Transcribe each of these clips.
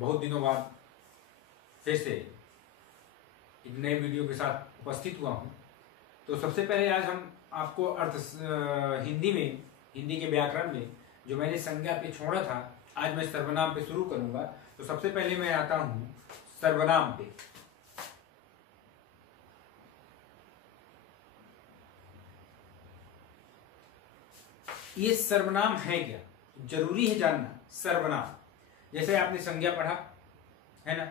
बहुत दिनों बाद फिर से एक नए वीडियो के साथ उपस्थित हुआ हूँ। तो सबसे पहले आज हम आपको हिंदी के व्याकरण में जो मैंने संज्ञा पे छोड़ा था, आज मैं सर्वनाम पे शुरू करूंगा। तो सबसे पहले मैं आता हूँ सर्वनाम पे। ये सर्वनाम है क्या, जरूरी है जानना। सर्वनाम जैसे आपने संज्ञा पढ़ा है ना,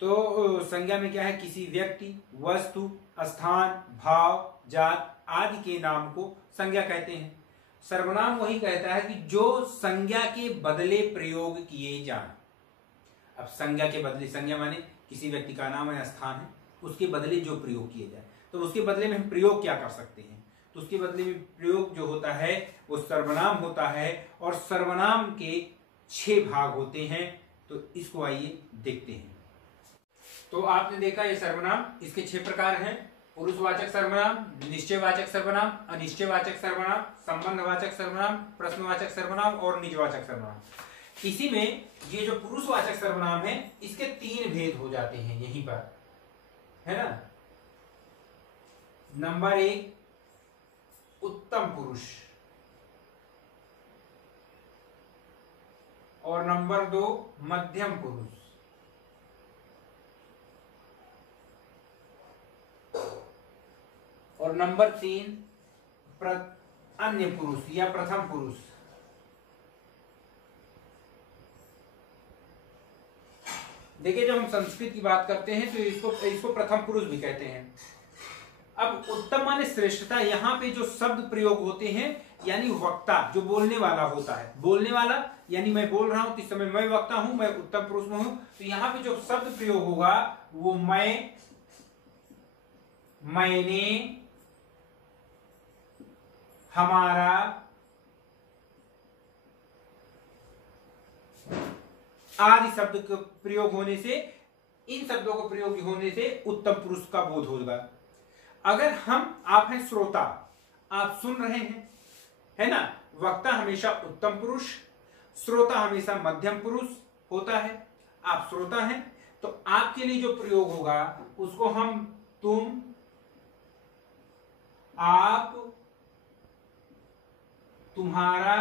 तो संज्ञा में क्या है, किसी व्यक्ति, वस्तु, स्थान, भाव, जात आदि के नाम को संज्ञा कहते हैं। सर्वनाम वही कहता है कि जो संज्ञा के बदले प्रयोग किए जाए। अब संज्ञा के बदले, संज्ञा माने किसी व्यक्ति का नाम है, स्थान है, उसके बदले जो प्रयोग किए जाए, तो उसके बदले में हम प्रयोग क्या कर सकते हैं। तो उसके बदले में प्रयोग जो होता है वो सर्वनाम होता है, और सर्वनाम के 6 भाग होते हैं। तो इसको आइए देखते हैं। तो आपने देखा ये सर्वनाम, इसके 6 प्रकार हैं। पुरुषवाचक सर्वनाम, निश्चयवाचक सर्वनाम, अनिश्चयवाचक सर्वनाम, संबंधवाचक सर्वनाम, प्रश्नवाचक सर्वनाम और निजवाचक सर्वनाम। इसी में ये जो पुरुषवाचक सर्वनाम है, इसके 3 भेद हो जाते हैं यहीं पर, है ना। नंबर 1 उत्तम पुरुष, और नंबर 2 मध्यम पुरुष, और नंबर 3 अन्य पुरुष या प्रथम पुरुष। देखिए, जब हम संस्कृत की बात करते हैं तो इसको प्रथम पुरुष भी कहते हैं। अब उत्तम माने श्रेष्ठता। यहाँ पे जो शब्द प्रयोग होते हैं, यानी वक्ता जो बोलने वाला होता है, बोलने वाला यानी मैं बोल रहा हूं तो इस समय मैं वक्ता हूं, मैं उत्तम पुरुष में हूं। तो यहाँ पे जो शब्द प्रयोग होगा वो मैं, मैंने, हमारा, आदि शब्द का प्रयोग होने से, इन शब्दों का प्रयोग होने से उत्तम पुरुष का बोध होगा। अगर आप हैं श्रोता, आप सुन रहे हैं, है ना, वक्ता हमेशा उत्तम पुरुष, श्रोता हमेशा मध्यम पुरुष होता है। आप श्रोता हैं तो आपके लिए जो प्रयोग होगा उसको हम तुम, आप, तुम्हारा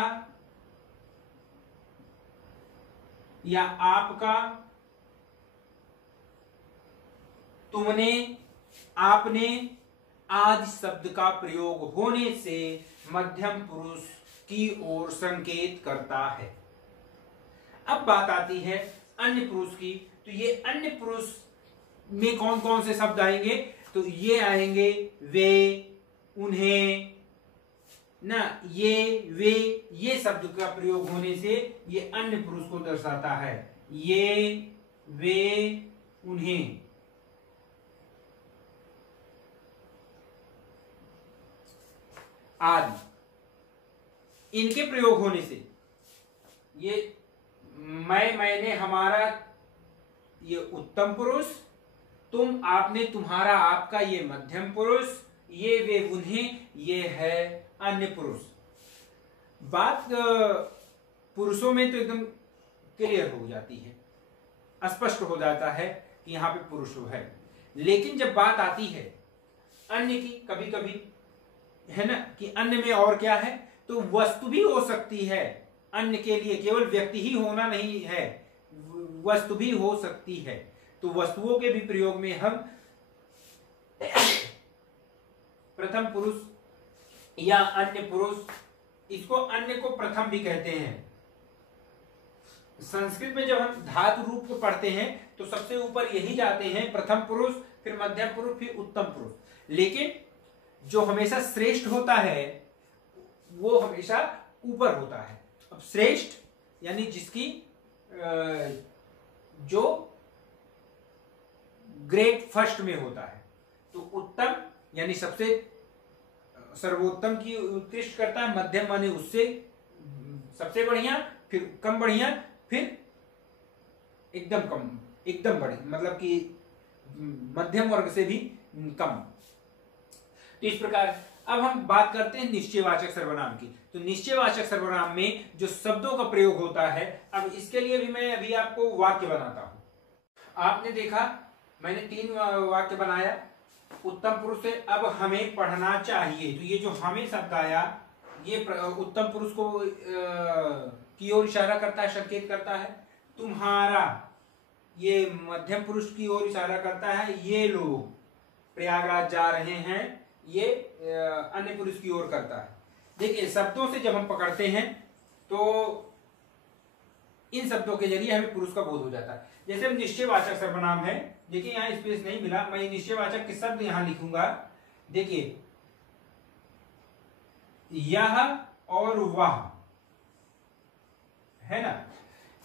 या आपका, तुमने, आपने आदि शब्द का प्रयोग होने से मध्यम पुरुष की ओर संकेत करता है। अब बात आती है अन्य पुरुष की। तो ये अन्य पुरुष में कौन कौन से शब्द आएंगे, तो ये आएंगे वे, उन्हें ना, ये, वे, ये शब्द का प्रयोग होने से ये अन्य पुरुष को दर्शाता है। ये, वे, उन्हें। आदि, इनके प्रयोग होने से ये मैं, मैंने, हमारा ये उत्तम पुरुष, तुम, आपने, तुम्हारा, आपका ये मध्यम पुरुष, ये, वे, उन्हें, ये है अन्य पुरुष। बात पुरुषों में तो एकदम क्लियर हो जाती है, स्पष्ट हो जाता है कि यहां पे पुरुष है। लेकिन जब बात आती है अन्य की, कभी कभी है ना कि अन्य में और क्या है, तो वस्तु भी हो सकती है अन्य के लिए, केवल व्यक्ति ही होना नहीं है, वस्तु भी हो सकती है। तो वस्तुओं के भी प्रयोग में हम प्रथम पुरुष या अन्य पुरुष, इसको अन्य को प्रथम भी कहते हैं। संस्कृत में जब हम धातु रूप को पढ़ते हैं तो सबसे ऊपर यही जाते हैं, प्रथम पुरुष, फिर मध्यम पुरुष, फिर उत्तम पुरुष। लेकिन जो हमेशा श्रेष्ठ होता है वो हमेशा ऊपर होता है। अब श्रेष्ठ यानी जिसकी जो ग्रेड फर्स्ट में होता है, तो उत्तम यानी सबसे सर्वोत्तम की उत्कृष्ट करता है, मध्यम माने उससे सबसे बढ़िया, फिर कम बढ़िया, फिर एकदम कम, एकदम बढ़िया, मतलब कि मध्यम वर्ग से भी कम। तो इस प्रकार अब हम बात करते हैं निश्चयवाचक सर्वनाम की। तो निश्चयवाचक सर्वनाम में जो शब्दों का प्रयोग होता है, अब इसके लिए भी मैं अभी आपको वाक्य बनाता हूं। आपने देखा मैंने 3 वाक्य बनाया उत्तम पुरुष से। अब हमें पढ़ना चाहिए, तो ये जो हमें शब्द आया ये उत्तम पुरुष को की ओर इशारा करता है, संकेत करता है। तुम्हारा ये मध्यम पुरुष की ओर इशारा करता है। ये लोग प्रयागराज जा रहे हैं, ये अन्य पुरुष की ओर करता है। देखिए शब्दों से जब हम पकड़ते हैं तो इन शब्दों के जरिए हमें पुरुष का बोध हो जाता है। जैसे हम निश्चयवाचक सर्वनाम है, देखिए यहां स्पेस नहीं मिला, मैं निश्चयवाचक के शब्द यहां लिखूंगा। देखिए यह और वह है ना,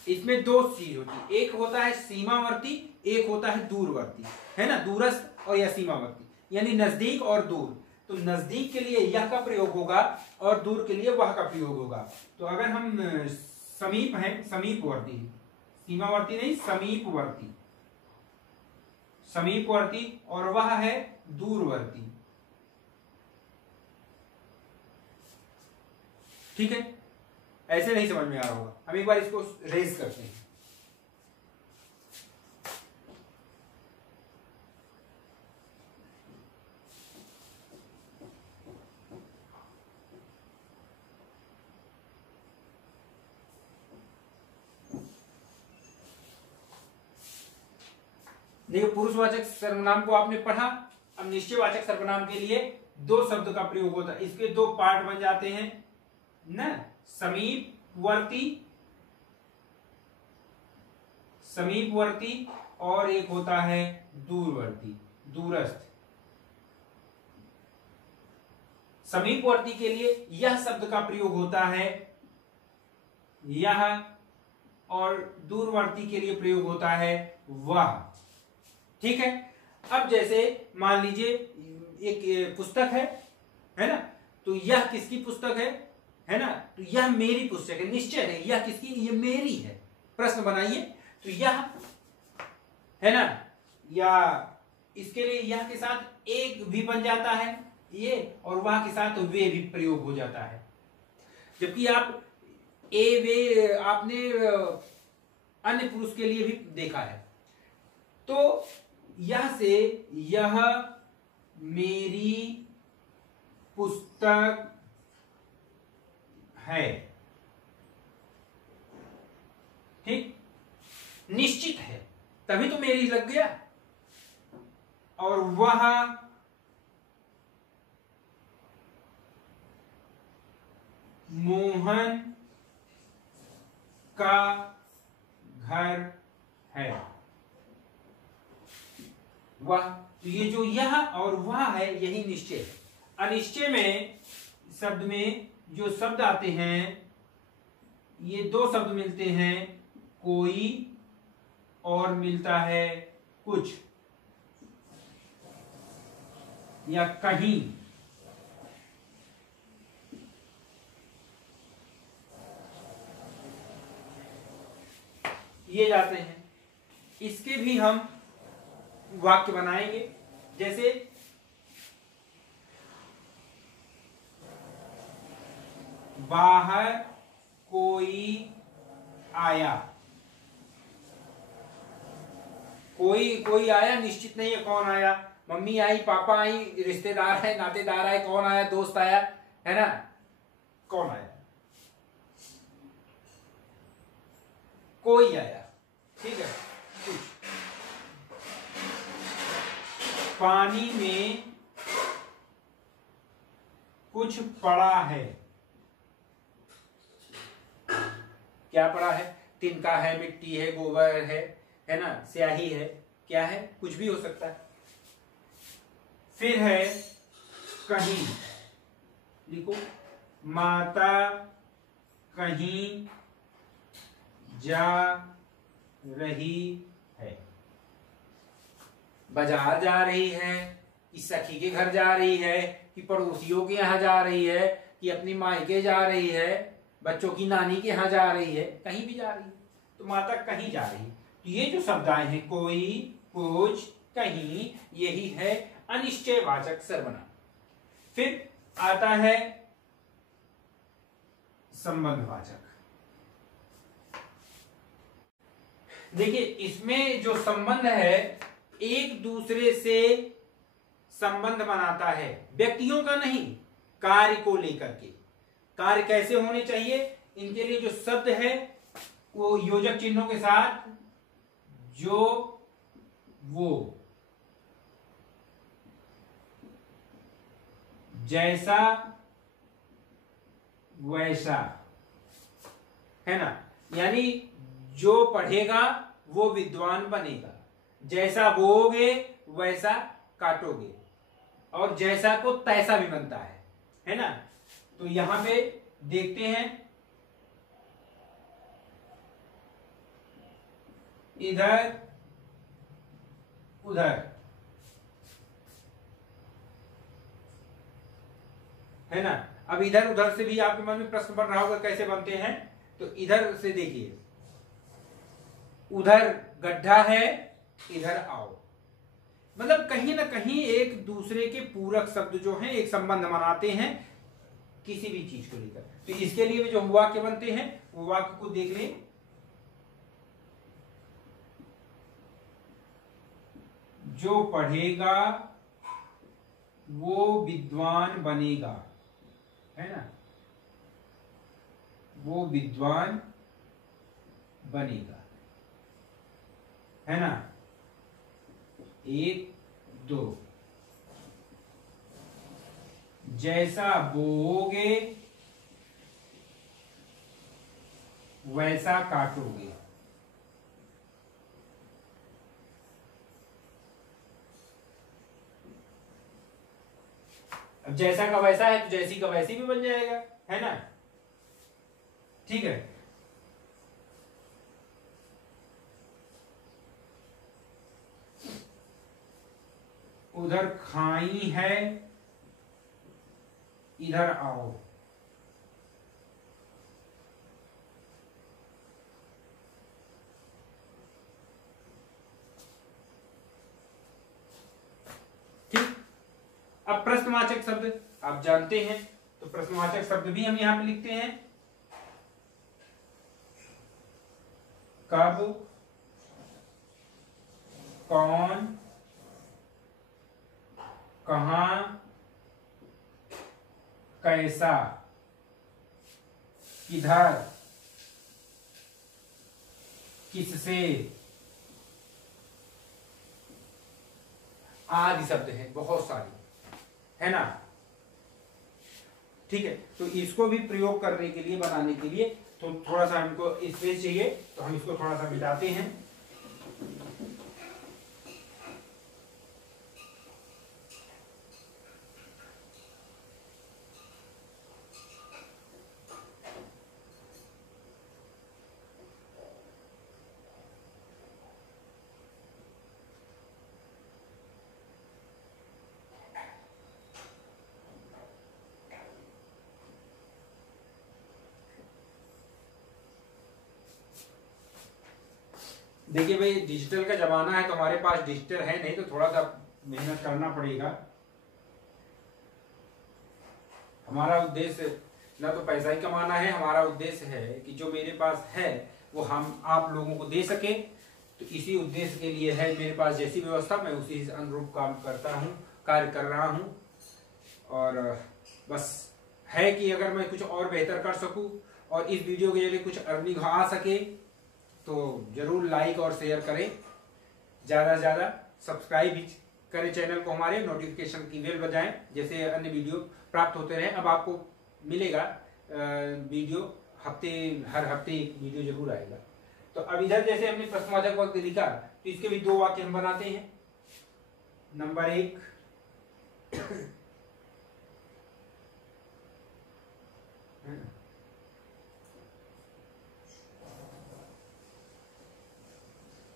इसमें 2 चीज होती है, एक होता है सीमावर्ती, एक होता है दूरवर्ती, है ना, दूरस्थ और या सीमावर्ती, यानी नजदीक और दूर। तो नजदीक के लिए यह का प्रयोग होगा और दूर के लिए वह का प्रयोग होगा। तो अगर हम समीप है, समीपवर्ती, सीमावर्ती नहीं समीपवर्ती, समीपवर्ती, और वह है दूरवर्ती। ठीक है, ऐसे नहीं समझ में आ रहा होगा, हम एक बार इसको रेज करते हैं। देखो पुरुषवाचक सर्वनाम को आपने पढ़ा। अब निश्चयवाचक सर्वनाम के लिए 2 शब्द का प्रयोग होता है, इसके 2 पार्ट बन जाते हैं न, समीपवर्ती, समीपवर्ती, और एक होता है दूरवर्ती, दूरस्थ। समीपवर्ती के लिए यह शब्द का प्रयोग होता है यह, और दूरवर्ती के लिए प्रयोग होता है वह। ठीक है, अब जैसे मान लीजिए एक पुस्तक है ना, तो यह किसकी पुस्तक है ना, तो यह मेरी पुस्तक है, निश्चय है यह किसकी, ये मेरी है। प्रश्न बनाइए, तो यह है ना, या इसके लिए यह के साथ एक भी बन जाता है ये, और वह के साथ वे भी प्रयोग हो जाता है। जबकि आप ए वे आपने अन्य पुरुष के लिए भी देखा है। तो यह से यह मेरी पुस्तक है, ठीक, निश्चित है, तभी तो मेरी लग गया। और वह मोहन का घर है। वह, तो ये जो यह और वह है यही निश्चय है। अनिश्चय में शब्द में जो शब्द आते हैं, ये 2 शब्द मिलते हैं, कोई और मिलता है कुछ या कहीं। ये जाते हैं, इसके भी हम वाक्य बनाएंगे। जैसे बाहर कोई आया, कोई आया, निश्चित नहीं है कौन आया, मम्मी आई, पापा आई, रिश्तेदार है, नातेदार आए, कौन आया, दोस्त आया, है ना, कौन आया, कोई आया। ठीक है, पानी में कुछ पड़ा है, क्या पड़ा है, तिनका है, मिट्टी है, गोबर है ना, स्याही है, क्या है, कुछ भी हो सकता है। फिर है कहीं, लिखो माता कहीं जा रही है, बाजार जा रही है, कि सखी के घर जा रही है, कि पड़ोसियों के यहाँ जा रही है, कि अपनी मायके जा रही है, बच्चों की नानी के यहाँ जा रही है, कहीं भी जा रही है। तो माता कहीं जा रही है। तो ये जो शब्द आए हैं, कोई, कुछ, कहीं, यही है अनिश्चयवाचक सर्वनाम। फिर आता है संबंधवाचक। देखिए इसमें जो संबंध है एक दूसरे से संबंध बनाता है, व्यक्तियों का नहीं, कार्य को लेकर के। कार्य कैसे होने चाहिए, इनके लिए जो शब्द है वो योजक चिन्हों के साथ, जो वो, जैसा वैसा, है ना। यानी जो पढ़ेगा वो विद्वान बनेगा, जैसा बोओगे वैसा काटोगे, और जैसा को तैसा भी बनता है ना। तो यहां पे देखते हैं, इधर उधर, है ना। अब इधर उधर से भी आपके मन में प्रश्न बन रहा होगा कैसे बनते हैं, तो इधर से देखिए, उधर गड्ढा है, इधर आओ। मतलब कहीं ना कहीं एक दूसरे के पूरक शब्द जो हैं एक संबंध बनाते हैं किसी भी चीज को लेकर। तो इसके लिए भी जो वाक्य बनते हैं वो वाक्य को देख लें। जो पढ़ेगा वो विद्वान बनेगा, है ना, वो विद्वान बनेगा, है ना। 1 2, जैसा बोओगे वैसा काटोगे। अब जैसा का वैसा है तो जैसी का वैसी भी बन जाएगा, है ना। ठीक है, उधर खाई है, इधर आओ। ठीक। अब प्रश्नवाचक शब्द आप जानते हैं, तो प्रश्नवाचक शब्द भी हम यहां पे लिखते हैं। कब, कौन, कहां, कैसा, किधर, किससे, आदि शब्द हैं बहुत सारे, है ना। ठीक है, तो इसको भी प्रयोग करने के लिए, बनाने के लिए तो थोड़ा सा हमको स्पेस चाहिए, तो हम इसको थोड़ा सा मिटाते हैं। देखिए भाई, डिजिटल का जमाना है तो हमारे पास डिजिटल है नहीं, तो थोड़ा सा मेहनत करना पड़ेगा। हमारा उद्देश्य ना तो पैसा ही कमाना है, हमारा उद्देश्य है कि जो मेरे पास है वो हम आप लोगों को दे सके। तो इसी उद्देश्य के लिए है, मेरे पास जैसी व्यवस्था मैं उसी अनुरूप काम करता हूँ, कार्य कर रहा हूँ। और बस है कि अगर मैं कुछ और बेहतर कर सकूँ और इस वीडियो के जरिए कुछ अर्निंग आ सके तो जरूर लाइक और शेयर करें, ज़्यादा से ज़्यादा सब्सक्राइब भी करें चैनल को, हमारे नोटिफिकेशन की बेल बजाएं, जैसे अन्य वीडियो प्राप्त होते रहें। अब आपको मिलेगा वीडियो हर हफ्ते एक वीडियो जरूर आएगा। तो अब इधर जैसे हमने प्रश्नवाचक वाक्य लिखा, तो इसके भी 2 वाक्य हम बनाते हैं। नंबर 1,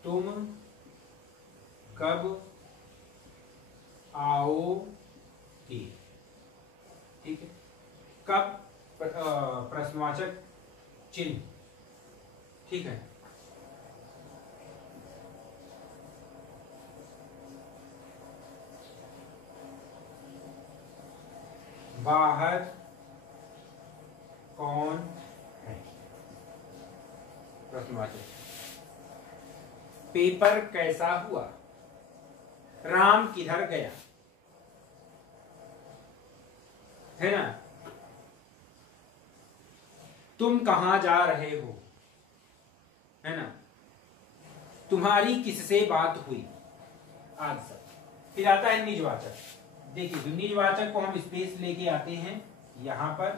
तुम कब आओगे। ठीक है, कब प्रश्नवाचक चिन्ह। ठीक है, बाहर कौन है? प्रश्नवाचक। पेपर कैसा हुआ? राम किधर गया? है ना? तुम कहां जा रहे हो? है ना? तुम्हारी किससे बात हुई? आज सब। फिर आता है निजवाचक। देखिए, जो निजवाचक को हम स्पेस लेके आते हैं यहां पर,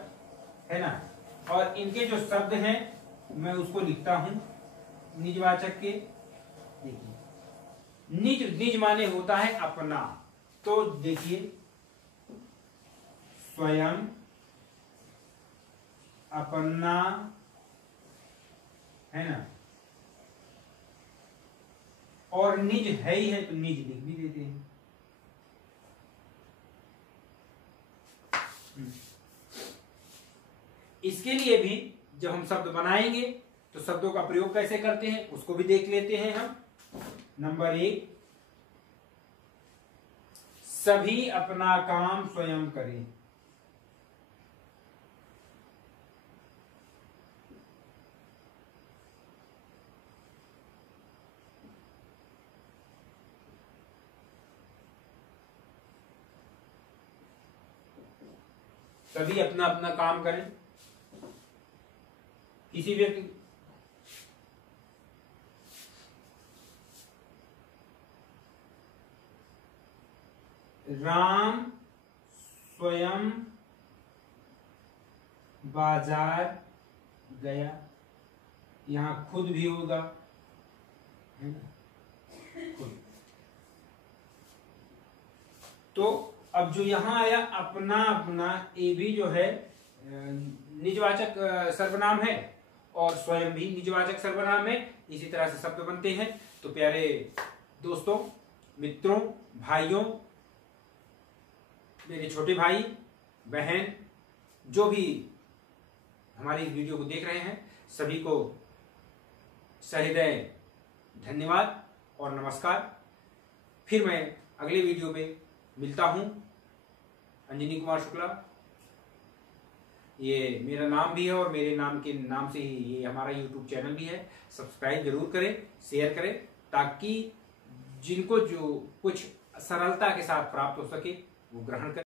है ना, और इनके जो शब्द हैं मैं उसको लिखता हूं निजवाचक के। देखिए, निज, निज माने होता है अपना, तो देखिए स्वयं, अपना, है ना, और निज है ही है तो निज लिख भी देते हैं। इसके लिए भी जब हम शब्द बनाएंगे तो शब्दों का प्रयोग कैसे करते हैं उसको भी देख लेते हैं हम। नंबर 1, सभी अपना काम स्वयं करें। सभी अपना अपना काम करें। किसी व्यक्ति, राम स्वयं बाजार गया। यहां खुद भी होगा, है ना, खुद। तो अब जो यहां आया अपना अपना, ये भी जो है निजवाचक सर्वनाम है और स्वयं भी निजवाचक सर्वनाम है। इसी तरह से शब्द बनते हैं। तो प्यारे दोस्तों, मित्रों, भाइयों, मेरे छोटे भाई बहन, जो भी हमारी इस वीडियो को देख रहे हैं, सभी को सहृदय धन्यवाद और नमस्कार। फिर मैं अगले वीडियो में मिलता हूं। अंजनी कुमार शुक्ला, ये मेरा नाम भी है और मेरे नाम के नाम से ही ये हमारा YouTube चैनल भी है। सब्सक्राइब जरूर करें, शेयर करें, ताकि जिनको जो कुछ सरलता के साथ प्राप्त हो सके वो ग्रहण करें।